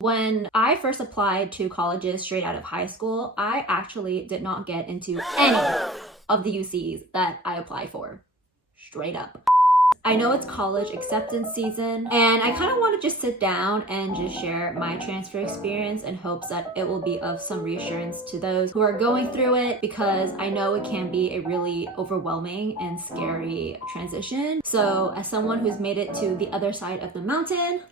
When I first applied to colleges straight out of high school, I actually did not get into any of the UCs that I applied for. Straight up. I know it's college acceptance season, and I kind of want to just sit down and just share my transfer experience in hopes that it will be of some reassurance to those who are going through it, because I know it can be a really overwhelming and scary transition. So as someone who's made it to the other side of the mountain,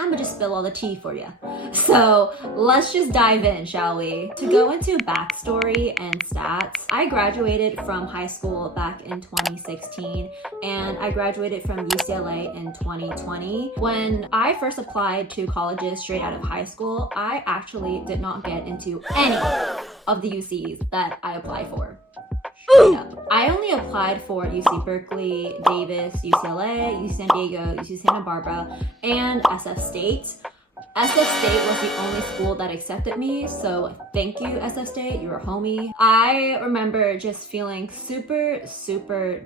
I'm gonna just spill all the tea for you. So let's just dive in, shall we? To go into backstory and stats, I graduated from high school back in 2016, and I graduated from UCLA in 2020. When I first applied to colleges straight out of high school, I actually did not get into any of the UCs that I applied for. I only applied for UC Berkeley, Davis, UCLA, UC San Diego, UC Santa Barbara, and SF State. SF State was the only school that accepted me, so thank you, SF State, you're a homie. I remember just feeling super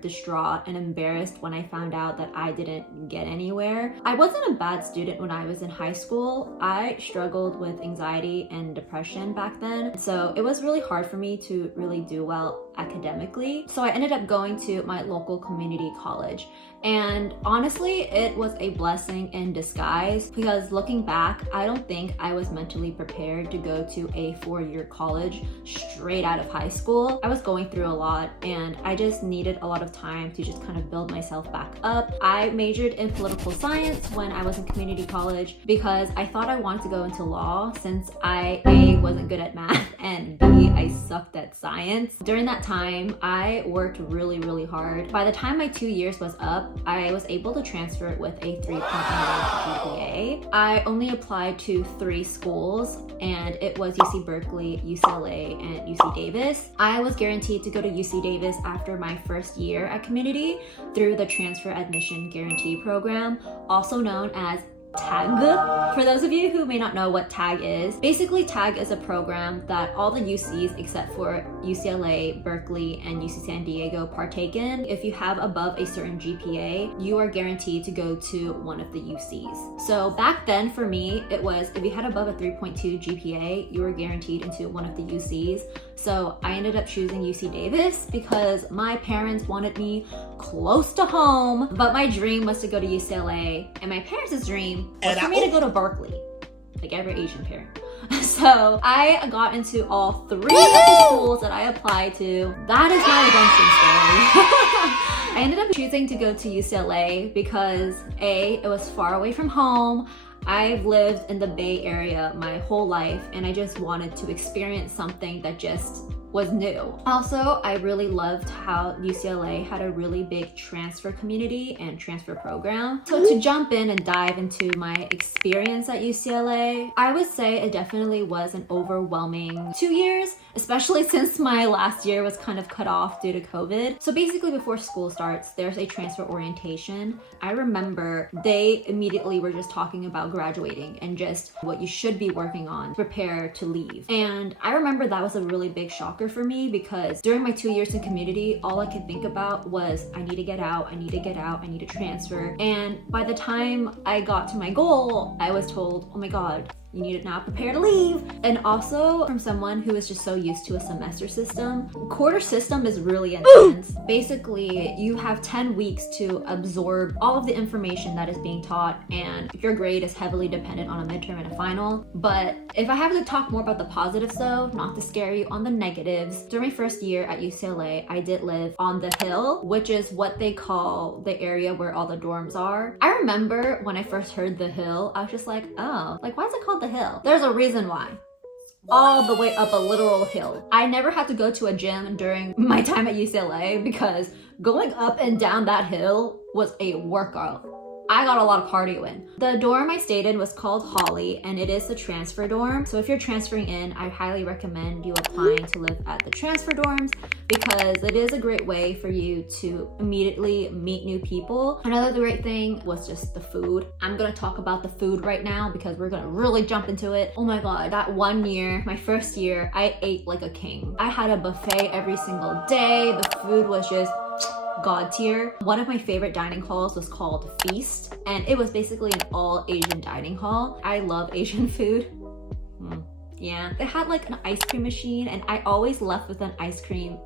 distraught and embarrassed when I found out that I didn't get anywhere. I wasn't a bad student when I was in high school. I struggled with anxiety and depression back then, so it was really hard for me to really do well academically. So I ended up going to my local community college. And honestly, it was a blessing in disguise, because looking back, I don't think I was mentally prepared to go to a 4-year college straight out of high school. I was going through a lot, and I just needed a lot of time to just kind of build myself back up. I majored in political science when I was in community college because I thought I wanted to go into law, since I A, wasn't good at math, and B, I sucked at science. During that time, I worked really hard. By the time my 2 years was up, I was able to transfer with a 3.9 GPA. I only applied to 3 schools, and it was UC Berkeley, UCLA, and UC Davis. I was guaranteed to go to UC Davis after my first year at community through the Transfer Admission Guarantee Program, also known as TAG. For those of you who may not know what TAG is, basically TAG is a program that all the UCs except for UCLA, Berkeley, and UC San Diego partake in. If you have above a certain GPA, you are guaranteed to go to one of the UCs. So back then for me, it was if you had above a 3.2 GPA, you were guaranteed into one of the UCs. So I ended up choosing UC Davis because my parents wanted me close to home, but my dream was to go to UCLA, and my parents' dream was for me to go to Berkeley, like every Asian parent. So I got into all 3 of the schools that I applied to. That is my redemption story. I ended up choosing to go to UCLA because A, it was far away from home. I've lived in the Bay Area my whole life, and I just wanted to experience something that just was new. Also, I really loved how UCLA had a really big transfer community and transfer program. So to jump in and dive into my experience at UCLA, I would say it definitely was an overwhelming 2 years, especially since my last year was kind of cut off due to COVID. So basically before school starts, there's a transfer orientation. I remember they immediately were just talking about graduating and just what you should be working on to prepare to leave. And I remember that was a really big shocker for me, because during my 2 years in community, all I could think about was I need to get out, I need to get out, I need to transfer. And by the time I got to my goal, I was told, oh my God, you need to now prepare to leave. And also from someone who is just so used to a semester system, quarter system is really intense. Basically, you have 10 weeks to absorb all of the information that is being taught, and your grade is heavily dependent on a midterm and a final. But if I have to talk more about the positives though, not to scare you on the negatives, during my first year at UCLA, I did live on the hill, which is what they call the area where all the dorms are. I remember when I first heard the hill, I was just like, oh, like why is it called the hill? There's a reason why. All the way up a literal hill. I never had to go to a gym during my time at UCLA because going up and down that hill was a workout. I got a lot of cardio in. The dorm I stayed in was called Holly, and it is the transfer dorm. So if you're transferring in, I highly recommend you applying to live at the transfer dorms, because it is a great way for you to immediately meet new people. Another great thing was just the food. I'm gonna talk about the food right now because we're gonna really jump into it. Oh my God, that 1 year, my first year, I ate like a king. I had a buffet every single day. The food was just god tier. One of my favorite dining halls was called Feast, and it was basically an all Asian dining hall. I love Asian food. Yeah, it had like an ice cream machine, and I always left with an ice cream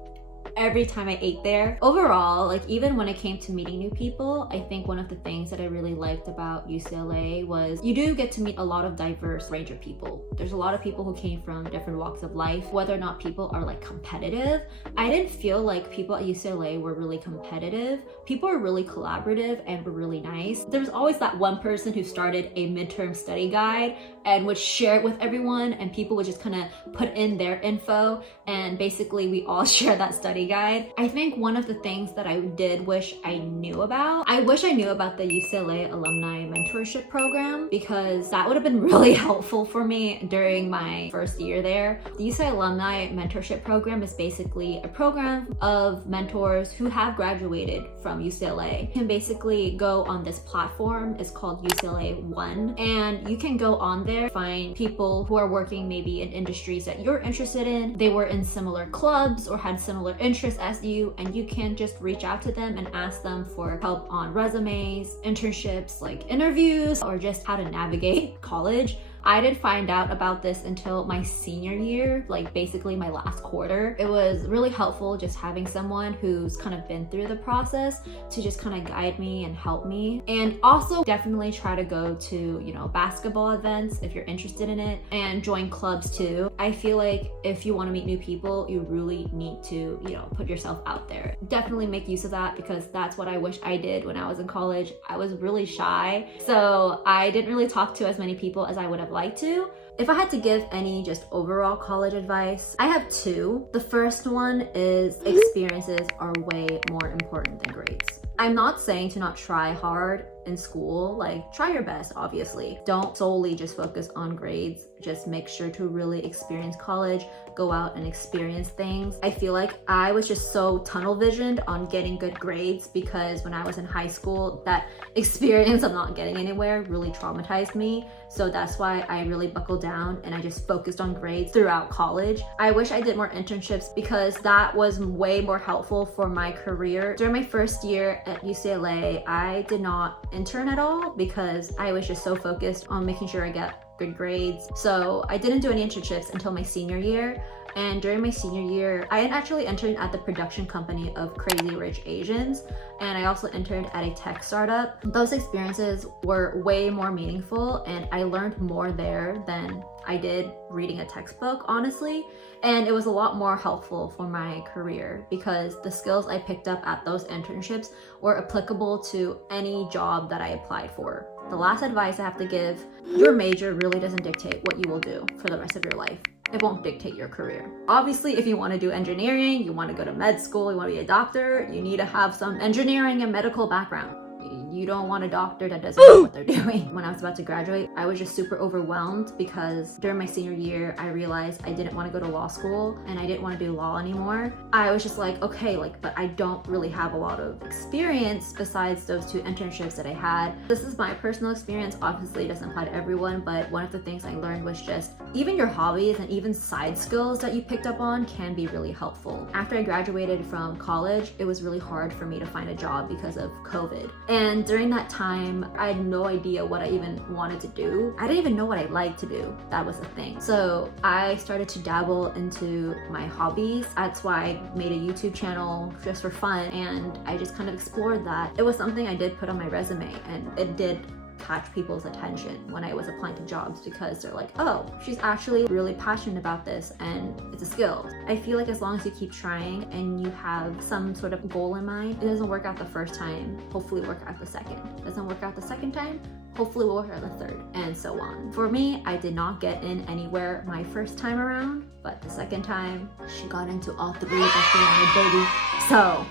every time I ate there. Overall, like even when it came to meeting new people, I think one of the things that I really liked about UCLA was you do get to meet a lot of diverse range of people. There's a lot of people who came from different walks of life, whether or not people are like competitive. I didn't feel like people at UCLA were really competitive. People were really collaborative and were really nice. There was always that one person who started a midterm study guide and would share it with everyone, and people would just kind of put in their info, and basically we all share that study guide. I think one of the things that I did wish I knew about, I wish I knew about the UCLA alumni mentorship program, because that would have been really helpful for me during my first year there. The UCLA alumni mentorship program is basically a program of mentors who have graduated from UCLA. You can basically go on this platform, it's called UCLA One, and you can go on there, find people who are working maybe in industries that you're interested in. They were in similar clubs or had similar interests as you, and you can just reach out to them and ask them for help on resumes, internships, like interviews, or just how to navigate college. I didn't find out about this until my senior year, like basically my last quarter. It was really helpful just having someone who's kind of been through the process to just kind of guide me and help me. And also definitely try to go to, you know, basketball events if you're interested in it, and join clubs too. I feel like if you want to meet new people, you really need to, you know, put yourself out there. Definitely make use of that, because that's what I wish I did when I was in college. I was really shy, so I didn't really talk to as many people as I would have liked to. If I had to give any just overall college advice, I have two. The first one is experiences are way more important than grades. I'm not saying to not try hard in school, like try your best, obviously. Don't solely just focus on grades. Just make sure to really experience college, go out and experience things. I feel like I was just so tunnel visioned on getting good grades, because when I was in high school, that experience of not getting anywhere really traumatized me. So that's why I really buckled down and I just focused on grades throughout college. I wish I did more internships, because that was way more helpful for my career. During my first year at UCLA, I did not intern at all, because I was just so focused on making sure I get good grades. So I didn't do any internships until my senior year. And during my senior year, I had actually interned at the production company of Crazy Rich Asians, and I also interned at a tech startup. Those experiences were way more meaningful, and I learned more there than I did reading a textbook, honestly. And it was a lot more helpful for my career, because the skills I picked up at those internships were applicable to any job that I applied for. The last advice I have to give, your major really doesn't dictate what you will do for the rest of your life. It won't dictate your career. Obviously, if you want to do engineering, you want to go to med school, you want to be a doctor, you need to have some engineering and medical background. You don't want a doctor that doesn't know what they're doing. When I was about to graduate, I was just super overwhelmed, because during my senior year, I realized I didn't want to go to law school and I didn't want to do law anymore. I was just like, okay, but I don't really have a lot of experience besides those two internships that I had. This is my personal experience. Obviously, it doesn't apply to everyone, but one of the things I learned was just even your hobbies and even side skills that you picked up on can be really helpful. After I graduated from college, it was really hard for me to find a job because of COVID. And during that time, I had no idea what I even wanted to do. I didn't even know what I liked to do. That was the thing. So I started to dabble into my hobbies. That's why I made a YouTube channel just for fun, and I just kind of explored that. It was something I did put on my resume, and it did catch people's attention when I was applying to jobs, because they're like, oh, she's actually really passionate about this and it's a skill. I feel like as long as you keep trying and you have some sort of goal in mind, it doesn't work out the first time, hopefully work out the second. Doesn't work out the second time, hopefully will work out the third, and so on. For me, I did not get in anywhere my first time around, but the second time, she got into all three of us, baby. So,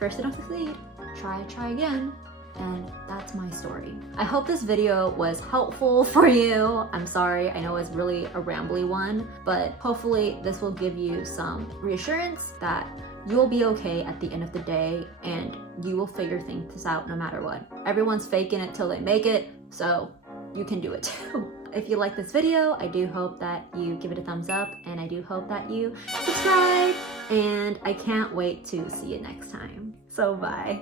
first I don't succeed, try again. And that's my story. I hope this video was helpful for you. I'm sorry, I know it's really a rambly one, but hopefully this will give you some reassurance that you'll be okay at the end of the day, and you will figure things out no matter what. Everyone's faking it till they make it, so you can do it too. If you like this video, I do hope that you give it a thumbs up, and I do hope that you subscribe, and I can't wait to see you next time. So So bye.